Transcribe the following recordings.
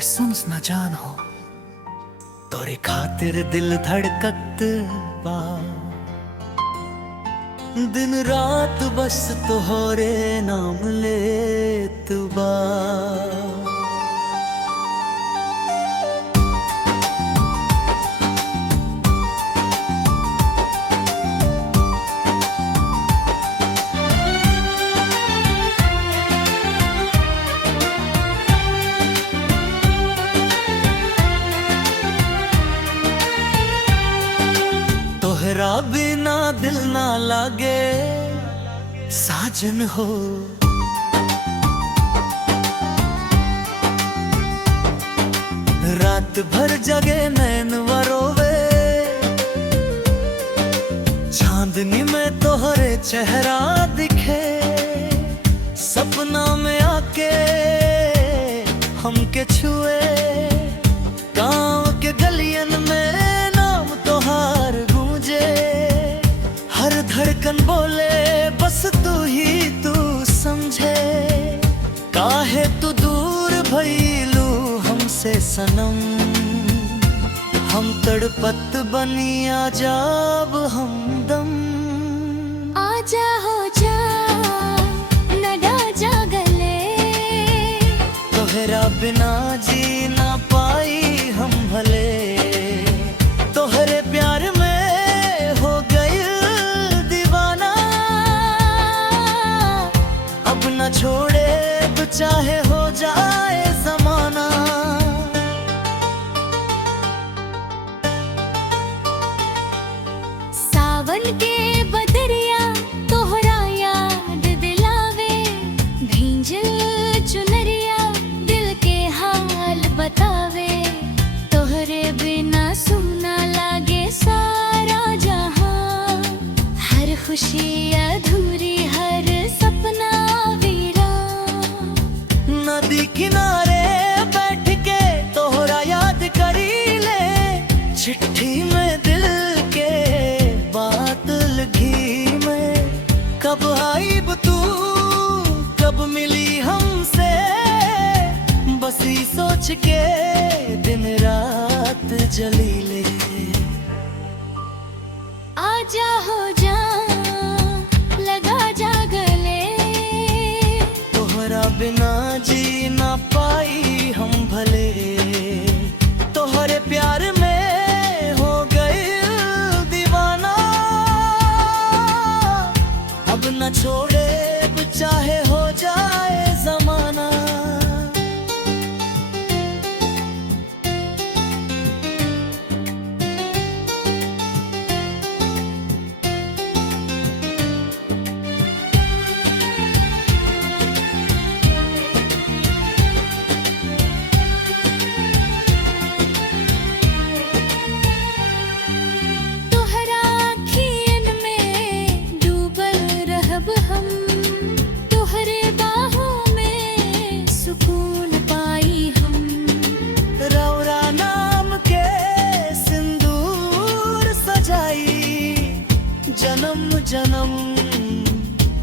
अरे सुन न जान हो तोरे खातिर दिल धड़कत बा। दिन रात बस तोहरे नाम लेत बा। तोहरा बिना दिल ना लागे साजन हो। रात भर जगे नैन वरोवे, चांदनी में तोहरे चेहरा दिखे। सपना में आके हमके छुए, गाँव के गलियन में नाम तोहार गूंजे। हर धड़कन बोले बस तू ही तू समझे। काहे तू दूर भइलू हमसे सनम, हम तड़पत बनिया जाब हमदम। आजा हो जा नडा जा गले, तोहरा बिना जी ना पाई हम भले। तोहरे प्यार में हो गई दीवाना, अब न छोड़े चाहे हो जाए जमाना। सावन के बदरिया तोहरा याद दिलावे। भींजल चुनरिया दिल के हाल बतावे। तोहरे बिना सुना लागे सारा जहां। हर खुशी अधूरी, हर सपना वीरान। नदी किनारे बैठ के तोहरा याद करी ले। चिट्ठी में दिल के बात लिखी मैं। कब आईब तू, कब मिली हमसे, बस ही सोच के दिन रात जली ले। आजा हो जा लगा जा गले, तोहरा बिना जी ना पाई हम भले। तोहरे प्यार में हो गई दीवाना, अब न छोड़े चाहे हो जाए जमाना। जन्म जन्म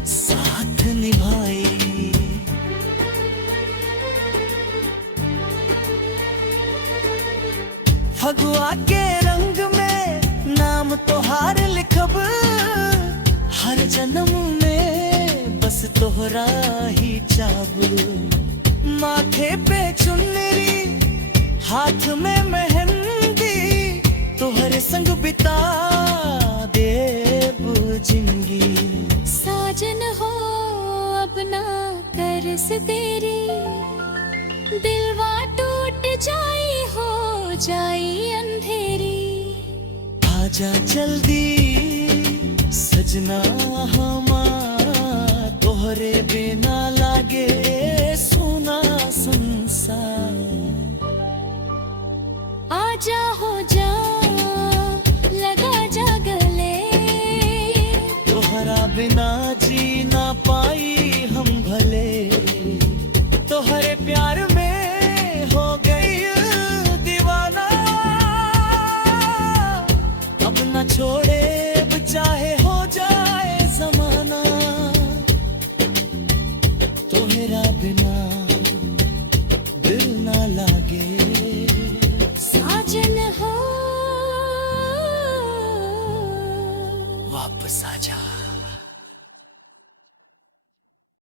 साथ निभाई। फगुआ के रंग में नाम तोहार लिखब। हर जन्म में बस तोहरा ही चाहब। माथे पे चुनरी, हाथ में मेहंदी, तोहरे संग बिता देब जिंदगी। साजन हो अपना तरस तेरी, दिलवा टूट जाई हो जाई अंधेरी। आजा जल्दी सजना हमार, तोहरे बिना लागे सोना संसार। आजा हो जा लगा जा गले, तोहरा बिना जी ना पाई हम भले। तोहरे प्यार में हो गई दीवाना, अब न छोड़े चाहे हो जाए जमाना। तोहरा बिना दिल ना लागे। वापस आजा